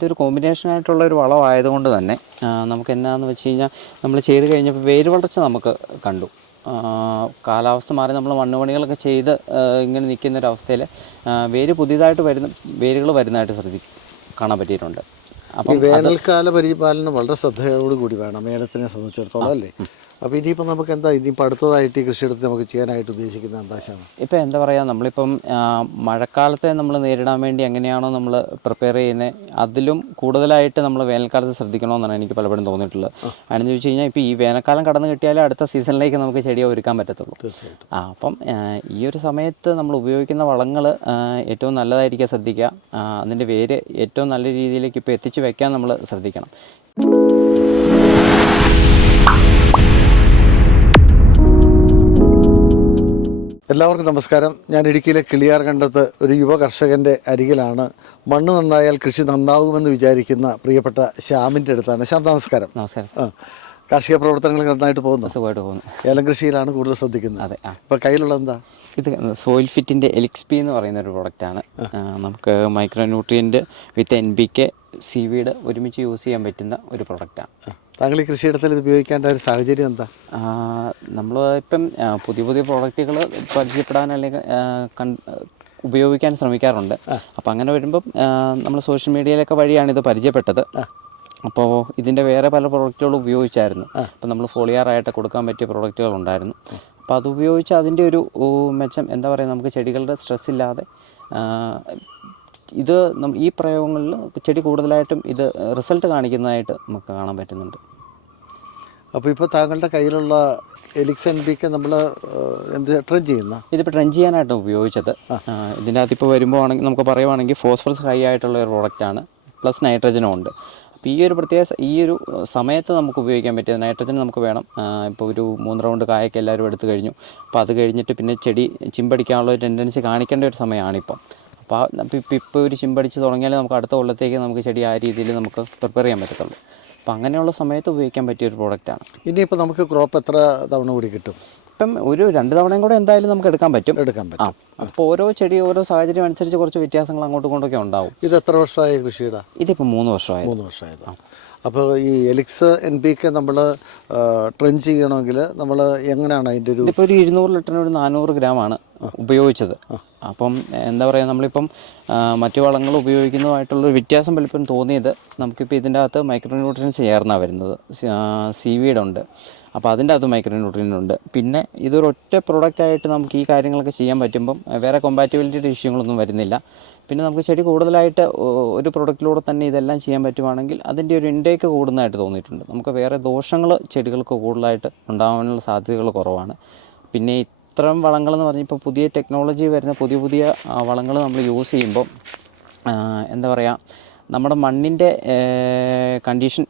ഇതൊരു കോമ്പിനേഷൻ ആയിട്ടുള്ള ഒരു വളമായതുകൊണ്ട് തന്നെ നമുക്ക് എന്നാന്ന് വെച്ച് കഴിഞ്ഞാൽ നമ്മൾ ചെയ്ത് കഴിഞ്ഞപ്പോൾ വേര് വളർച്ച നമുക്ക് കണ്ടു. കാലാവസ്ഥ മാറി നമ്മൾ മണ്ണുപണികളൊക്കെ ചെയ്ത് ഇങ്ങനെ നിൽക്കുന്ന ഒരവസ്ഥയിൽ വേര് പുതിയതായിട്ട് വരുന്ന വേരുകൾ വരുന്നതായിട്ട് ശ്രദ്ധി കാണാൻ പറ്റിയിട്ടുണ്ട്. അപ്പോൾ വേനൽക്കാല പരിപാലനം വളരെ ശ്രദ്ധയോടുകൂടി വേണം ഏലത്തിനെ സംബന്ധിച്ചിടത്തോളം അല്ലേ? അപ്പോൾ ഇനിയിപ്പോൾ നമുക്ക് എന്താ ഇനിയിപ്പോൾ അടുത്തതായിട്ട് ഈ കൃഷിയിടത്തിൽ നമുക്ക് ചെയ്യാനായിട്ട് ഉദ്ദേശിക്കുന്ന എന്താശാണ് ഇപ്പോൾ എന്താ പറയുക നമ്മളിപ്പം മഴക്കാലത്തെ നമ്മൾ നേരിടാൻ വേണ്ടി എങ്ങനെയാണോ നമ്മൾ പ്രിപ്പയർ ചെയ്യുന്നത് അതിലും കൂടുതലായിട്ട് നമ്മൾ വേനൽക്കാലത്ത് ശ്രദ്ധിക്കണമെന്നാണ് എനിക്ക് പലപ്പോഴും തോന്നിയിട്ടുള്ളത്. അതിനെന്ന് ചോദിച്ചു കഴിഞ്ഞാൽ ഇപ്പോൾ ഈ വേനൽക്കാലം കടന്നു കിട്ടിയാലേ അടുത്ത സീസണിലേക്ക് നമുക്ക് ചെടിയെ ഒരുക്കാൻ പറ്റത്തുള്ളൂ. തീർച്ചയായിട്ടും. ആ അപ്പം ഈ ഒരു സമയത്ത് നമ്മൾ ഉപയോഗിക്കുന്ന വളങ്ങൾ ഏറ്റവും നല്ലതായിരിക്കുക ശ്രദ്ധിക്കുക. അതിന്റെ വേര് ഏറ്റവും നല്ല രീതിയിലേക്ക് ഇപ്പോൾ എത്തിച്ചു വെക്കാൻ നമ്മൾ ശ്രദ്ധിക്കണം. എല്ലാവർക്കും നമസ്കാരം. ഞാൻ ഇടുക്കിയിലെ കിളിയാർ കണ്ടത്ത് ഒരു യുവ കർഷകന്റെ അരികിലാണ് മണ്ണ് നന്നായാൽ കൃഷി നന്നാകുമെന്ന് വിചാരിക്കുന്ന പ്രിയപ്പെട്ട ശ്യാമിന്റെ അടുത്താണ്. ശ്യാം നമസ്കാരം. നമസ്കാരം. കാർഷിക പ്രവർത്തനങ്ങൾ നന്നായിട്ട് പോകുന്നു. സുഖമായിട്ട് പോകുന്നു. ഏലം കൃഷിയിലാണ് കൂടുതൽ ശ്രദ്ധിക്കുന്നത്. അതെ ഇപ്പോൾ കയ്യിലുള്ള എന്താ? ഇത് സോയിൽ ഫിറ്റിന്റെ എലിക്സ്പി എന്ന് പറയുന്ന ഒരു പ്രൊഡക്റ്റാണ് നമുക്ക് micro nutrient with N B K seaweed ഒരുമിച്ച് യൂസ് ചെയ്യാൻ പറ്റുന്ന ഒരു പ്രൊഡക്റ്റാണ് താങ്കൾ ഈ കൃഷിയിടത്തിൽ ഇത് ഉപയോഗിക്കേണ്ട ഒരു സാഹചര്യം എന്താ? നമ്മൾ ഇപ്പം പുതിയ പുതിയ പ്രോഡക്റ്റുകൾ പരിചയപ്പെടാൻ അല്ലെങ്കിൽ ഉപയോഗിക്കാൻ ശ്രമിക്കാറുണ്ട്. അപ്പോൾ അങ്ങനെ വരുമ്പം നമ്മൾ സോഷ്യൽ മീഡിയയിലൊക്കെ വഴിയാണ് ഇത് പരിചയപ്പെട്ടത്. അപ്പോൾ ഇതിന്റെ വേറെ പല പ്രോഡക്റ്റുകളും ഉപയോഗിച്ചായിരുന്നു. അപ്പോൾ നമ്മൾ ഫോളിയാറായിട്ട് കൊടുക്കാൻ പറ്റിയ പ്രോഡക്റ്റുകൾ ഉണ്ടായിരുന്നു. അപ്പോൾ അത് ഉപയോഗിച്ച് അതിന്റെ ഒരു മെച്ചം എന്താ പറയുക നമുക്ക് ചെടികളുടെ സ്ട്രെസ് ഇല്ലാതെ ഇത് ഈ പ്രയോഗങ്ങളിൽ ചെടി കൂടുതലായിട്ടും ഇത് റിസൾട്ട് കാണിക്കുന്നതായിട്ട് നമുക്ക് കാണാൻ പറ്റുന്നുണ്ട്. അപ്പോൾ ഇപ്പോൾ താങ്കളുടെ കയ്യിലുള്ള എലിക്സ് എൻ ബിക്ക് നമ്മൾ എന്ത് ട്രെൻ ചെയ്യുന്ന? ഇതിപ്പോൾ ട്രെൻ ചെയ്യാനായിട്ട് ഉപയോഗിച്ചത്. ഇതിന്റെ അകത്ത് ഇപ്പോൾ വരുമ്പോൾ ആണെങ്കിൽ നമുക്ക് പറയുവാണെങ്കിൽ ഫോസ്ഫറസ് ഹൈ ആയിട്ടുള്ള ഒരു പ്രോഡക്റ്റാണ് പ്ലസ് നൈട്രജനും ഉണ്ട്. അപ്പോൾ ഈ ഒരു പ്രത്യേക ഈ ഒരു സമയത്ത് നമുക്ക് ഉപയോഗിക്കാൻ പറ്റിയ നൈട്രജൻ നമുക്ക് വേണം. ഇപ്പോൾ ഒരു മൂന്ന് റൗണ്ട് കായൊക്കെ എല്ലാവരും എടുത്തു കഴിഞ്ഞു. അപ്പോൾ അത് കഴിഞ്ഞിട്ട് പിന്നെ ചെടി ചിമ്പടിക്കാനുള്ള ഒരു ടെൻഡൻസി കാണിക്കേണ്ട ഒരു സമയമാണിപ്പം. അപ്പോൾ ഇപ്പം ഇപ്പോൾ ഒരു ചിമ്പടിച്ച് തുടങ്ങിയാലേ നമുക്ക് അടുത്ത കൊല്ലത്തേക്ക് നമുക്ക് ചെടി ആ രീതിയിൽ നമുക്ക് പ്രിപ്പയർ ചെയ്യാൻ പറ്റത്തുള്ളൂ. അപ്പോൾ അങ്ങനെയുള്ള സമയത്ത് ഉപയോഗിക്കാൻ പറ്റിയ ഒരു പ്രോഡക്റ്റാണ് ഇനിയിപ്പോൾ നമുക്ക് ക്രോപ്പ് എത്ര തവണ കൂടി കിട്ടും? ഇപ്പം ഒരു രണ്ട് തവണയും കൂടെ എന്തായാലും നമുക്ക് എടുക്കാൻ പറ്റും. എടുക്കാൻ ആ പറ്റും അപ്പോൾ ഓരോ ചെടി ഓരോ സാഹചര്യം അനുസരിച്ച് കുറച്ച് വ്യത്യാസങ്ങൾ അങ്ങോട്ടും ഇങ്ങോട്ടൊക്കെ ഉണ്ടാവും. ഇത് എത്ര വർഷമായ കൃഷിയുടെ? ഇതിപ്പോൾ മൂന്ന് വർഷമായി മൂന്ന് വർഷമായത്. അപ്പോൾ ഈ എലിക്സ് എൻ പിക്ക് നമ്മൾ ട്രെഞ്ച് ചെയ്യണമെങ്കിൽ നമ്മൾ എങ്ങനെയാണ് അതിന്റെ ഒരു ഇപ്പോൾ ഒരു ഇരുന്നൂറ് ലിറ്ററിന് ഒരു നാനൂറ് ഗ്രാമാണ് ഉപയോഗിച്ചത്. അപ്പം എന്താ പറയുക നമ്മളിപ്പം മറ്റു വളങ്ങൾ ഉപയോഗിക്കുന്നതുമായിട്ടുള്ളൊരു വ്യത്യാസം പലപ്പോഴും തോന്നിയത് നമുക്കിപ്പോൾ ഇതിന്റെ അകത്ത് മൈക്രോ ന്യൂട്രിയൻസ് ചേർന്നാണ് വരുന്നത് ഉണ്ട്. അപ്പോൾ അതിന്റെ അകത്ത് മൈക്രോ ന്യൂട്രിയൻ ഉണ്ട്. പിന്നെ ഇതൊരൊറ്റ പ്രൊഡക്റ്റായിട്ട് നമുക്ക് ഈ കാര്യങ്ങളൊക്കെ ചെയ്യാൻ പറ്റുമ്പം വേറെ കോമ്പാറ്റബിലിറ്റിയുടെ ഇഷ്യൂകളൊന്നും വരുന്നില്ല. പിന്നെ നമുക്ക് ചെടി കൂടുതലായിട്ട് ഒരു പ്രൊഡക്റ്റിലൂടെ തന്നെ ഇതെല്ലാം ചെയ്യാൻ പറ്റുവാണെങ്കിൽ അതിന്റെ ഒരു ഇൻടേക്ക് കൂടുന്നതായിട്ട് തോന്നിയിട്ടുണ്ട്. നമുക്ക് വേറെ ദോഷങ്ങൾ ചെടികൾക്ക് കൂടുതലായിട്ട് ഉണ്ടാകാനുള്ള സാധ്യതകൾ കുറവാണ്. പിന്നെ ഇത്തരം വളങ്ങളെന്ന് പറഞ്ഞാൽ ഇപ്പോൾ പുതിയ ടെക്നോളജി വരുന്ന പുതിയ പുതിയ വളങ്ങൾ നമ്മൾ യൂസ് ചെയ്യുമ്പോൾ എന്താ പറയുക നമ്മുടെ മണ്ണിന്റെ കണ്ടീഷൻ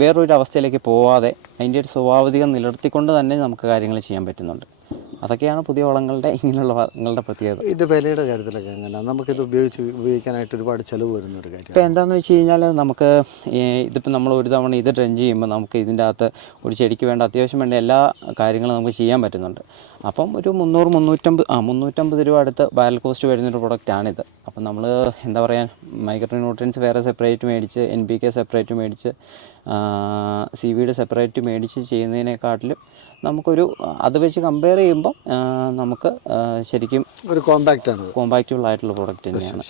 വേറൊരു അവസ്ഥയിലേക്ക് പോവാതെ അതിന്റെ ഒരു സ്വാഭാവികം നിലനിർത്തിക്കൊണ്ട് തന്നെ നമുക്ക് കാര്യങ്ങൾ ചെയ്യാൻ പറ്റുന്നുണ്ട്. അതൊക്കെയാണ് പുതിയ വളങ്ങളുടെ ഇങ്ങനെയുള്ള വളങ്ങളുടെ പ്രത്യേകത. ഇത് വിലയുടെ കാര്യത്തിലൊക്കെ എങ്ങനെയാണ് നമുക്കിത് ഉപയോഗിച്ച് ഉപയോഗിക്കാനായിട്ട് ഒരുപാട് ചിലവ് വരുന്ന ഒരു കാര്യം ഇപ്പോൾ എന്താണെന്ന് വെച്ച് കഴിഞ്ഞാൽ നമുക്ക് ഇതിപ്പോൾ നമ്മൾ ഒരു തവണ ഇത് ട്രെൻ ചെയ്യുമ്പോൾ നമുക്ക് ഇതിന്റെ അകത്ത് ഒരു ചെടിക്ക് വേണ്ട അത്യാവശ്യം വേണ്ട എല്ലാ കാര്യങ്ങളും നമുക്ക് ചെയ്യാൻ പറ്റുന്നുണ്ട്. അപ്പം ഒരു മുന്നൂറ് മുന്നൂറ്റമ്പത് ആ മുന്നൂറ്റമ്പത് രൂപ അടുത്ത് ബാരൽ കോസ്റ്റ് വരുന്നൊരു പ്രൊഡക്റ്റാണിത് അപ്പം നമ്മൾ എന്താ പറയുക മൈക്രോ ന്യൂട്രിയൻസ് വേറെ സെപ്പറേറ്റ് മേടിച്ച് എൻ പി കെ സെപ്പറേറ്റ് മേടിച്ച് സി വിയുടെ സെപ്പറേറ്റ് മേടിച്ച് ചെയ്യുന്നതിനെക്കാട്ടിലും നമുക്കൊരു അത് വെച്ച് കമ്പയർ ചെയ്യുമ്പോൾ നമുക്ക് ശരിക്കും ഒരു കോമ്പാക്റ്റ് ആണ് കോമ്പാക്റ്റബിൾ ആയിട്ടുള്ള പ്രോഡക്റ്റ് തന്നെയാണ്.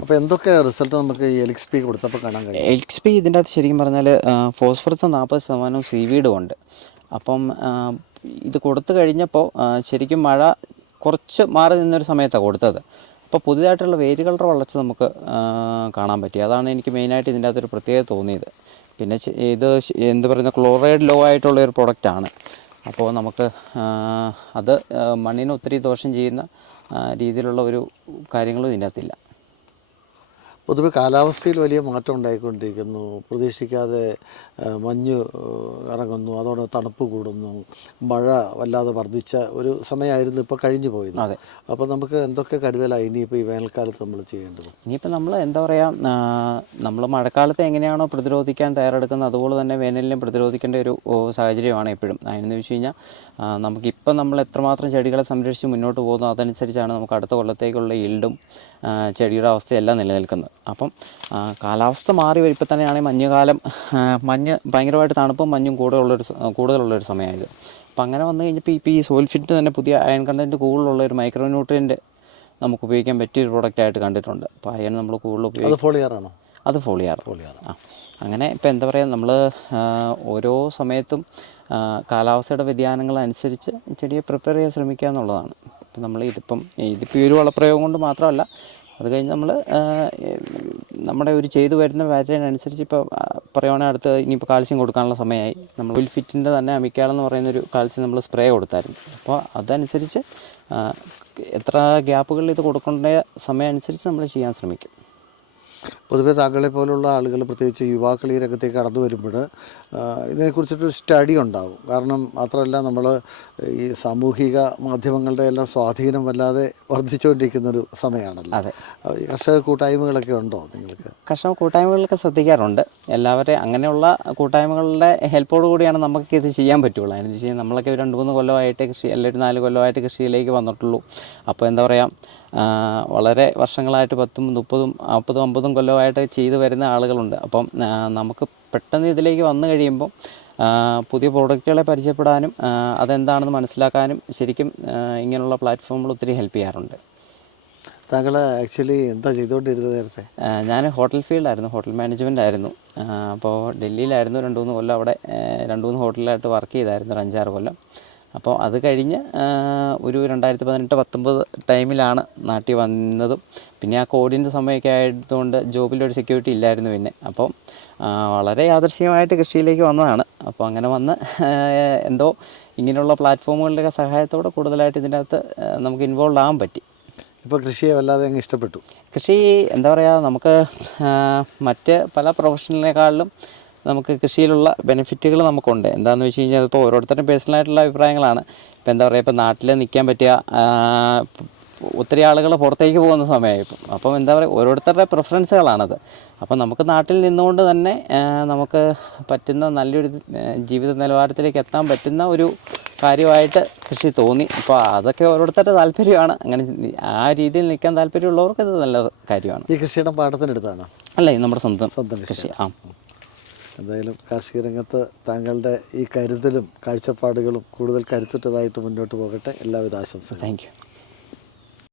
അപ്പോൾ എന്തൊക്കെ റിസൾട്ട് നമുക്ക് ഈ എലിക്സ് പി കൊടുത്തപ്പോൾ കാണാൻ കഴിയും? എക്സ് പി ഇതിന്റെ അകത്ത് ശരിക്കും പറഞ്ഞാൽ ഫോസ്ഫറസ് നാൽപ്പത് ശതമാനവും വിയുടെ ഉണ്ട്. അപ്പം ഇത് കൊടുത്തു കഴിഞ്ഞപ്പോൾ ശരിക്കും മഴ കുറച്ച് മാറി നിന്നൊരു സമയത്താണ് കൊടുത്തത്. അപ്പോൾ പുതിയതായിട്ടുള്ള വേരുകളുടെ വളർച്ച നമുക്ക് കാണാൻ പറ്റി. അതാണ് എനിക്ക് മെയിനായിട്ട് ഇതിന്റെ അകത്തൊരു പ്രത്യേകത തോന്നിയത്. പിന്നെ ഇത് എന്ത് പറയുന്ന ക്ലോറൈഡ് ലോ ആയിട്ടുള്ള ഒരു പ്രൊഡക്റ്റാണ്. അപ്പോൾ നമുക്ക് അത് മണ്ണിന് ഒത്തിരി ദോഷം ചെയ്യുന്ന രീതിയിലുള്ള ഒരു കാര്യങ്ങളും ഇതിന്റെ അകത്തില്ല പൊതുവെ കാലാവസ്ഥയിൽ വലിയ മാറ്റം ഉണ്ടായിക്കൊണ്ടിരിക്കുന്നു. പ്രതീക്ഷിക്കാതെ മഞ്ഞ് ഇറങ്ങുന്നു. അതോടെ തണുപ്പ് കൂടുന്നു. മഴ വല്ലാതെ വർദ്ധിച്ച ഒരു സമയമായിരുന്നു ഇപ്പോൾ കഴിഞ്ഞു പോയത്. അപ്പോൾ നമുക്ക് എന്തൊക്കെ കരുതലായി ഇനിയിപ്പോൾ ഈ വേനൽക്കാലത്ത് നമ്മൾ ചെയ്യേണ്ടത്? ഇനിയിപ്പോൾ നമ്മൾ എന്താ പറയുക നമ്മൾ മഴക്കാലത്ത് എങ്ങനെയാണോ പ്രതിരോധിക്കാൻ തയ്യാറെടുക്കുന്നത് അതുപോലെ തന്നെ വേനലിനെ പ്രതിരോധിക്കേണ്ട ഒരു സാഹചര്യമാണ് എപ്പോഴും. അതിനെന്ന് വെച്ച് കഴിഞ്ഞാൽ നമുക്കിപ്പം നമ്മൾ എത്രമാത്രം ചെടികളെ സംരക്ഷിച്ച് മുന്നോട്ട് പോകുന്നു അതനുസരിച്ചാണ് നമുക്ക് അടുത്ത കൊല്ലത്തേക്കുള്ള ഈൽഡും ചെടിയുടെ അവസ്ഥയെല്ലാം നിലനിൽക്കുന്നത്. അപ്പം കാലാവസ്ഥ മാറി വരും. ഇപ്പം തന്നെയാണെങ്കിൽ മഞ്ഞുകാലം മഞ്ഞ് ഭയങ്കരമായിട്ട് തണുപ്പും മഞ്ഞും കൂടുതലുള്ളൊരു കൂടുതലുള്ളൊരു സമയമായത്. അപ്പം അങ്ങനെ വന്നു കഴിഞ്ഞപ്പോൾ ഇപ്പോൾ ഈ സോയിൽ ഫിറ്റ് തന്നെ പുതിയ അയൺ കണ്ടന്റ് കൂടുതലുള്ള ഒരു മൈക്രോ ന്യൂട്രിയന്റ് നമുക്ക് ഉപയോഗിക്കാൻ പറ്റിയൊരു പ്രോഡക്റ്റായിട്ട് കണ്ടിട്ടുണ്ട്. അപ്പോൾ അയൺ നമ്മൾ കൂടുതൽ ഉപയോഗിക്കും അത് ഫോളിയാർ ആ. അങ്ങനെ ഇപ്പം എന്താ പറയുക നമ്മൾ ഓരോ സമയത്തും കാലാവസ്ഥയുടെ വ്യതിയാനങ്ങൾ അനുസരിച്ച് ചെടിയെ പ്രിപ്പയർ ചെയ്യാൻ ശ്രമിക്കുക എന്നുള്ളതാണ്. ഇപ്പം നമ്മൾ ഇതിപ്പം ഇതിപ്പോൾ ഈ ഒരു വളപ്രയോഗം കൊണ്ട് മാത്രമല്ല അത് കഴിഞ്ഞ് നമ്മൾ നമ്മുടെ ഒരു ചെയ്തു വരുന്ന പാറ്റേൺ അനുസരിച്ച് ഇപ്പോൾ പറയുവാണെങ്കിൽ അടുത്ത് ഇനിയിപ്പോൾ കാൽസ്യം കൊടുക്കാനുള്ള സമയമായി നമ്മൾ ഉൽ ഫിറ്റിന്റെ തന്നെ അമിക്കാളെന്ന് പറയുന്നൊരു കാൽസ്യം നമ്മൾ സ്പ്രേ കൊടുത്തായിരുന്നു. അപ്പോൾ അതനുസരിച്ച് എത്ര ഗ്യാപ്പുകളിൽ ഇത് കൊടുക്കേണ്ട സമയം അനുസരിച്ച് നമ്മൾ ചെയ്യാൻ ശ്രമിക്കും. പൊതുവെ താങ്കളെ പോലുള്ള ആളുകൾ പ്രത്യേകിച്ച് യുവാക്കൾ ഈ രംഗത്തേക്ക് കടന്നു വരുമ്പോൾ ഇതിനെക്കുറിച്ചിട്ടൊരു സ്റ്റഡി ഉണ്ടാവും. കാരണം മാത്രമല്ല നമ്മൾ ഈ സാമൂഹിക മാധ്യമങ്ങളുടെ എല്ലാം സ്വാധീനം വല്ലാതെ വർദ്ധിച്ചുകൊണ്ടിരിക്കുന്നൊരു സമയമാണല്ലോ. കർഷക കൂട്ടായ്മകളൊക്കെ ഉണ്ടോ നിങ്ങൾക്ക്? കർഷക കൂട്ടായ്മകളൊക്കെ ശ്രദ്ധിക്കാറുണ്ട്. എല്ലാവരെയും അങ്ങനെയുള്ള കൂട്ടായ്മകളുടെ ഹെൽപ്പോട് കൂടിയാണ് നമുക്ക് ഇത് ചെയ്യാൻ പറ്റുള്ളൂ. അതിന് വെച്ച് കഴിഞ്ഞാൽ നമ്മളൊക്കെ ഒരു രണ്ട് മൂന്ന് കൊല്ലമായിട്ട് കൃഷി അല്ലെങ്കിൽ ഒരു നാല് കൊല്ലമായിട്ട് കൃഷിയിലേക്ക് വന്നിട്ടുള്ളൂ. അപ്പോൾ എന്താ പറയുക വളരെ വർഷങ്ങളായിട്ട് പത്തും മുപ്പതും നാൽപ്പതും അമ്പതും കൊല്ലമായിട്ട് ചെയ്തു വരുന്ന ആളുകളുണ്ട്. അപ്പം നമുക്ക് പെട്ടെന്ന് ഇതിലേക്ക് വന്നു കഴിയുമ്പോൾ പുതിയ പ്രോഡക്റ്റുകളെ പരിചയപ്പെടാനും അതെന്താണെന്ന് മനസ്സിലാക്കാനും ശരിക്കും ഇങ്ങനെയുള്ള പ്ലാറ്റ്ഫോമുകൾ ഒത്തിരി ഹെൽപ്പ് ചെയ്യാറുണ്ട്. താങ്കൾ ആക്ച്വലി എന്താ ചെയ്തുകൊണ്ടിരുന്നത് നേരത്തെ? ഞാൻ ഹോട്ടൽ ഫീൽഡായിരുന്നു. ഹോട്ടൽ മാനേജ്മെന്റ് ആയിരുന്നു. അപ്പോൾ ഡൽഹിയിലായിരുന്നു രണ്ട് മൂന്ന് കൊല്ലം അവിടെ രണ്ട് മൂന്ന് ഹോട്ടലിലായിട്ട് വർക്ക് ചെയ്തായിരുന്നു ഒരു അഞ്ചാറ് കൊല്ലം. അപ്പോൾ അത് കഴിഞ്ഞ് ഒരു രണ്ടായിരത്തി പതിനെട്ട് പത്തൊമ്പത് ടൈമിലാണ് നാട്ടിൽ വന്നതും. പിന്നെ ആ കോവിഡിന്റെ സമയമൊക്കെ ആയതുകൊണ്ട് ജോബിലൊരു സെക്യൂരിറ്റി ഇല്ലായിരുന്നു പിന്നെ. അപ്പോൾ വളരെ യാദർശികമായിട്ട് കൃഷിയിലേക്ക് വന്നതാണ്. അപ്പോൾ അങ്ങനെ വന്ന് എന്തോ ഇങ്ങനെയുള്ള പ്ലാറ്റ്ഫോമുകളുടെ സഹായത്തോടെ കൂടുതലായിട്ട് ഇതിന്റെ അകത്ത് നമുക്ക് ഇൻവോൾവ് ആകാൻ പറ്റി. ഇപ്പോൾ കൃഷിയെ വല്ലാതെ അങ്ങ് ഇഷ്ടപ്പെട്ടു. കൃഷി എന്താ പറയുക നമുക്ക് മറ്റ് പല പ്രൊഫഷണലിനേക്കാളിലും നമുക്ക് കൃഷിയിലുള്ള ബെനിഫിറ്റുകൾ നമുക്കുണ്ട്. എന്താണെന്ന് വെച്ച് കഴിഞ്ഞാൽ ഇപ്പോൾ ഓരോരുത്തരുടെയും പേഴ്സണലായിട്ടുള്ള അഭിപ്രായങ്ങളാണ്. ഇപ്പോൾ എന്താ പറയുക ഇപ്പോൾ നാട്ടിൽ നിൽക്കാൻ പറ്റിയ ഒത്തിരി ആളുകൾ പുറത്തേക്ക് പോകുന്ന സമയമായിപ്പം അപ്പം എന്താ പറയുക ഓരോരുത്തരുടെ പ്രിഫറൻസുകളാണത് അപ്പം നമുക്ക് നാട്ടിൽ നിന്നുകൊണ്ട് തന്നെ നമുക്ക് പറ്റുന്ന നല്ലൊരു ജീവിത നിലവാരത്തിലേക്ക് എത്താൻ പറ്റുന്ന ഒരു കാര്യമായിട്ട് കൃഷി തോന്നി. അപ്പോൾ അതൊക്കെ ഓരോരുത്തരുടെ താല്പര്യമാണ്. അങ്ങനെ ആ രീതിയിൽ നിൽക്കാൻ താല്പര്യമുള്ളവർക്ക് ഇത് നല്ല കാര്യമാണ്. ഈ കൃഷിയുടെ പാഠത്തിനെടുത്താണ്. അല്ലേ നമ്മുടെ സ്വന്തം സ്വന്തം കൃഷി. ആ. എന്തായാലും കാർഷിക രംഗത്ത് താങ്കളുടെ ഈ കരുതലും കാഴ്ചപ്പാടുകളും കൂടുതൽ കരുത്തുറ്റതായിട്ട് മുന്നോട്ട് പോകട്ടെ. എല്ലാവിധ ആശംസ താങ്ക്